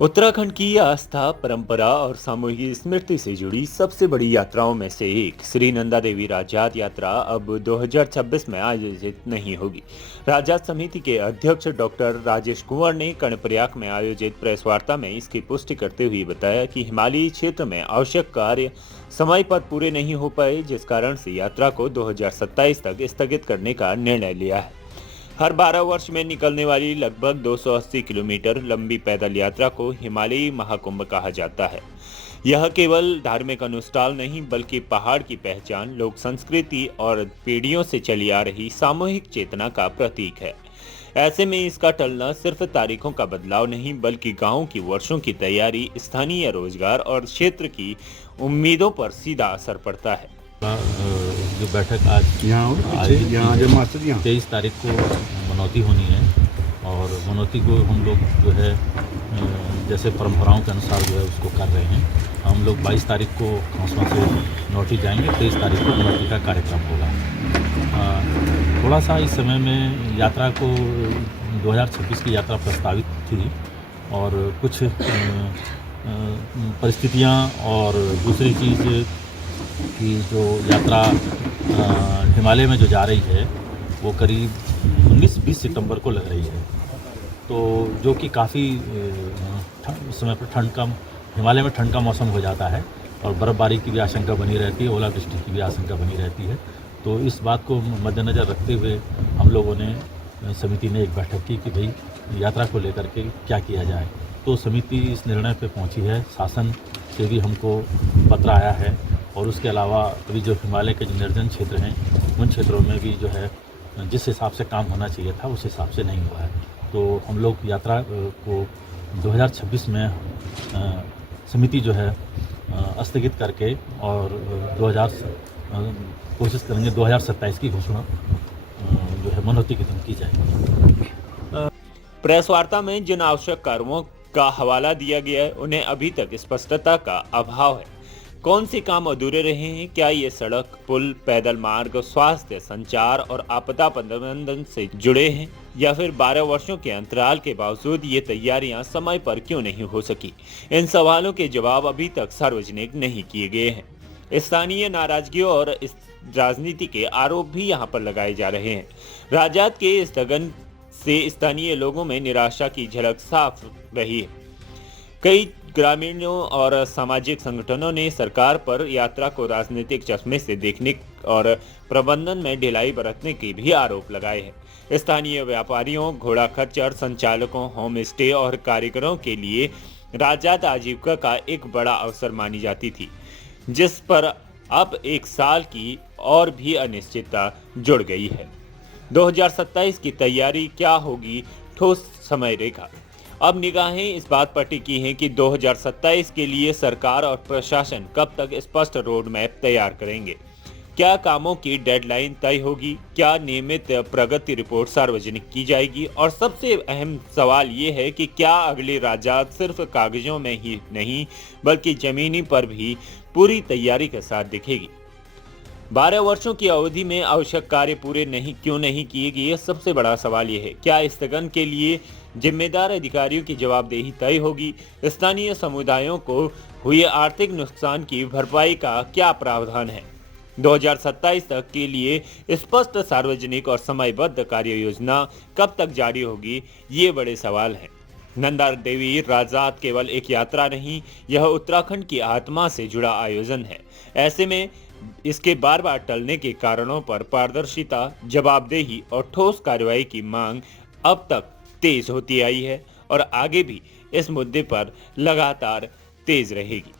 उत्तराखंड की आस्था, परंपरा और सामूहिक स्मृति से जुड़ी सबसे बड़ी यात्राओं में से एक श्री नंदा देवी राजात यात्रा अब 2026 में आयोजित नहीं होगी। राजात समिति के अध्यक्ष डॉक्टर राजेश कुंवर ने कर्णप्रयाग में आयोजित प्रेस वार्ता में इसकी पुष्टि करते हुए बताया कि हिमालयी क्षेत्र में आवश्यक कार्य समय पर पूरे नहीं हो पाए, जिस कारण से यात्रा को 2027 तक स्थगित करने का निर्णय लिया है। हर 12 वर्ष में निकलने वाली लगभग 280 किलोमीटर लंबी पैदल यात्रा को हिमालयी महाकुंभ कहा जाता है। यह केवल धार्मिक अनुष्ठान नहीं बल्कि पहाड़ की पहचान, लोक संस्कृति और पीढ़ियों से चली आ रही सामूहिक चेतना का प्रतीक है। ऐसे में इसका टलना सिर्फ तारीखों का बदलाव नहीं बल्कि गांवों की वर्षों की तैयारी, स्थानीय रोजगार और क्षेत्र की उम्मीदों पर सीधा असर पड़ता है। जो बैठक आज यहाँ जो मास्टर यहाँ 23 तारीख को मनौती होनी है और मनौती को हम लोग जो है जैसे परंपराओं के अनुसार जो है उसको कर रहे हैं। हम लोग 22 तारीख को खौसमा से नौटी जाएंगे, 23 तारीख को मनौती का कार्यक्रम होगा। थोड़ा सा इस समय में यात्रा को 2026 की यात्रा प्रस्तावित थी और कुछ परिस्थितियाँ और दूसरी चीज़ कि जो यात्रा हिमालय में जो जा रही है वो करीब 19-20 सितंबर को लग रही है, तो जो कि काफ़ी उस समय पर हिमालय में ठंड का मौसम हो जाता है और बर्फ़बारी की भी आशंका बनी रहती है, ओलावृष्टि की भी आशंका बनी रहती है। तो इस बात को मद्देनज़र रखते हुए हम लोगों ने समिति ने एक बैठक की कि भाई यात्रा को लेकर के क्या किया जाए। तो समिति इस निर्णय पे पहुंची है। शासन से भी हमको पत्र आया है और उसके अलावा अभी जो हिमालय के जो निर्जन क्षेत्र हैं उन क्षेत्रों में भी जो है जिस हिसाब से काम होना चाहिए था उस हिसाब से नहीं हुआ है। तो हम लोग यात्रा को 2026 में समिति जो है स्थगित करके और कोशिश करेंगे 2027 की घोषणा जो है मनौती के दिन की जाएगी। प्रेस वार्ता में जिन आवश्यक कार्यों का हवाला दिया गया है उन्हें अभी तक स्पष्टता का अभाव है। कौन से काम अधूरे रहे हैं? क्या ये सड़क, पुल, पैदल मार्ग, स्वास्थ्य, संचार और आपदा प्रबंधन से जुड़े हैं, या फिर 12 वर्षों के अंतराल के बावजूद ये तैयारियां समय पर क्यों नहीं हो सकी? इन सवालों के जवाब अभी तक सार्वजनिक नहीं किए गए हैं। स्थानीय नाराजगियों और इस राजनीति के आरोप भी यहाँ पर लगाए जा रहे हैं। राजात के स्थगन से स्थानीय लोगों में निराशा की झलक साफ रही है। कई ग्रामीणों और सामाजिक संगठनों ने सरकार पर यात्रा को राजनीतिक चश्मे से देखने और प्रबंधन में ढिलाई बरतने के भी आरोप लगाए हैं। स्थानीय व्यापारियों, घोड़ा खच्चर संचालकों, होम स्टे और कारीगरों के लिए राजात आजीविका का एक बड़ा अवसर मानी जाती थी, जिस पर अब एक साल की और भी अनिश्चितता जुड़ गई है। 2027 की तैयारी क्या होगी? ठोस समय रेखा। अब निगाहें इस बात पर टिकी हैं कि 2027 के लिए सरकार और प्रशासन कब तक स्पष्ट रोड मैप तैयार करेंगे। क्या कामों की डेडलाइन तय होगी? क्या नियमित प्रगति रिपोर्ट सार्वजनिक की जाएगी? और सबसे अहम सवाल ये है कि क्या अगली राजात सिर्फ कागजों में ही नहीं बल्कि जमीनी पर भी पूरी तैयारी के साथ दिखेगी? 12 वर्षों की अवधि में आवश्यक कार्य पूरे क्यों नहीं किए गए? सबसे बड़ा सवाल यह है, क्या स्थगन के लिए जिम्मेदार अधिकारियों की जवाबदेही तय होगी? स्थानीय समुदायों को हुए आर्थिक नुकसान की भरपाई का क्या प्रावधान है? 2027 तक के लिए स्पष्ट, सार्वजनिक और समयबद्ध कार्य योजना कब तक जारी होगी? ये बड़े सवाल हैं। नंदा देवी राजात केवल एक यात्रा नहीं, यह उत्तराखंड की आत्मा से जुड़ा आयोजन है। ऐसे में इसके बार बार टलने के कारणों पर पारदर्शिता, जवाबदेही और ठोस कार्रवाई की मांग अब तक तेज होती आई है और आगे भी इस मुद्दे पर लगातार तेज रहेगी।